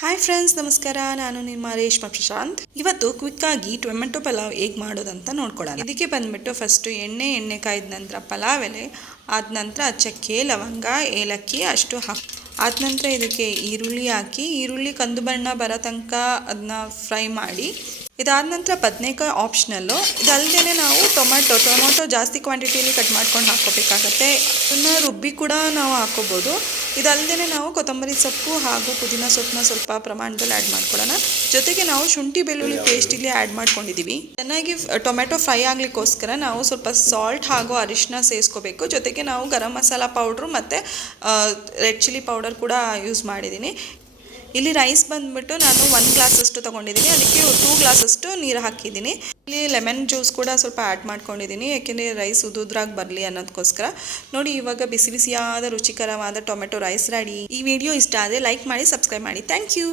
Hi friends ನಮಸ್ಕಾರ. ನಾನು ನಿಮ್ಮ ರೇಷ್ಮಾ ಪ್ರಶಾಂತ್. ಇವತ್ತು ಆಗಿ ಟೊಮೆಟೊ ಪಲಾವ್ ಹೇಗೆ ಮಾಡೋದಂತ ನೋಡ್ಕೊಳ್ಳೋಣ ಇದಕ್ಕೆ ಬಂದ್ಬಿಟ್ಟು ಫಸ್ಟು ಎಣ್ಣೆ ಎಣ್ಣೆ ಕಾಯ್ದ ನಂತರ ಪಲಾವ್ ಎಲೆ, ಆದ ನಂತರ ಚಕ್ಕೆ ಲವಂಗ, ಏಲಕ್ಕಿ ಅಷ್ಟು ಹಾಕಿ. ಆದ ನಂತರ ಇದಕ್ಕೆ ಈರುಳ್ಳಿ ಹಾಕಿ, ಈರುಳ್ಳಿ ಕಂದು ಬಣ್ಣ ಬರೋ ತನಕ ಅದನ್ನ ಫ್ರೈ ಮಾಡಿ. ಇದಾದ ನಂತರ ಬದನೇಕಾಯಿ ಆಪ್ಷನಲ್ಲು ಇದಲ್ಲದೆ ನಾವು ಟೊಮ್ಯಾಟೊ ಟೊಮೊಟೊ ಜಾಸ್ತಿ ಕ್ವಾಂಟಿಟಿಯಲ್ಲಿ ಕಟ್ ಮಾಡ್ಕೊಂಡು ಹಾಕ್ಕೋಬೇಕಾಗತ್ತೆ. ಅದನ್ನು ರುಬ್ಬಿ ಕೂಡ ನಾವು ಹಾಕೋಬೋದು ಇದಲ್ಲದೆ ನಾವು ಕೊತ್ತಂಬರಿ ಸೊಪ್ಪು ಹಾಗೂ ಪುದೀನ ಸೊಪ್ಪನ್ನ ಸ್ವಲ್ಪ ಪ್ರಮಾಣದಲ್ಲಿ ಆ್ಯಡ್ ಮಾಡ್ಕೊಳ್ಳೋಣ. ಜೊತೆಗೆ ನಾವು ಶುಂಠಿ, ಬೆಳ್ಳುಳ್ಳಿ ಪೇಸ್ಟ್ ಇಲ್ಲಿ ಆ್ಯಡ್ ಮಾಡ್ಕೊಂಡಿದ್ದೀವಿ. ಚೆನ್ನಾಗಿ ಟೊಮೆಟೊ ಫ್ರೈ ಆಗಲಿಕ್ಕೋಸ್ಕರ ನಾವು ಸ್ವಲ್ಪ ಸಾಲ್ಟ್ ಹಾಗೂ ಅರಿಶಿನ ಸೇರಿಸ್ಕೋಬೇಕು ಜೊತೆಗೆ ನಾವು ಗರಂ ಮಸಾಲ ಪೌಡ್ರು ಮತ್ತು ರೆಡ್ ಚಿಲ್ಲಿ ಪೌಡರ್ ಕೂಡ ಯೂಸ್ ಮಾಡಿದ್ದೀನಿ ಇಲ್ಲಿ ರೈಸ್ ಬಂದ್ಬಿಟ್ಟು ನಾನು ಒನ್ ಗ್ಲಾಸಷ್ಟು ತೊಗೊಂಡಿದ್ದೀನಿ. ಅದಕ್ಕೆ ಟೂ ಗ್ಲಾಸಷ್ಟು ನೀರು ಹಾಕಿದ್ದೀನಿ. ಇಲ್ಲಿ ಲೆಮನ್ ಜ್ಯೂಸ್ ಕೂಡ ಸ್ವಲ್ಪ ಆ್ಯಡ್ ಮಾಡ್ಕೊಂಡಿದ್ದೀನಿ. ಯಾಕೆಂದರೆ ರೈಸ್ ಉದುದ್ರಾಗಿ ಬರಲಿ ಅನ್ನೋದಕ್ಕೋಸ್ಕರ ನೋಡಿ, ಇವಾಗ ಬಿಸಿ ಬಿಸಿಯಾದ ರುಚಿಕರವಾದ ಟೊಮೆಟೊ ರೈಸ್ ರೆಡಿ ಈ ವಿಡಿಯೋ ಇಷ್ಟ ಆದರೆ ಲೈಕ್ ಮಾಡಿ ಸಬ್ಸ್ಕ್ರೈಬ್ ಮಾಡಿ. Thank you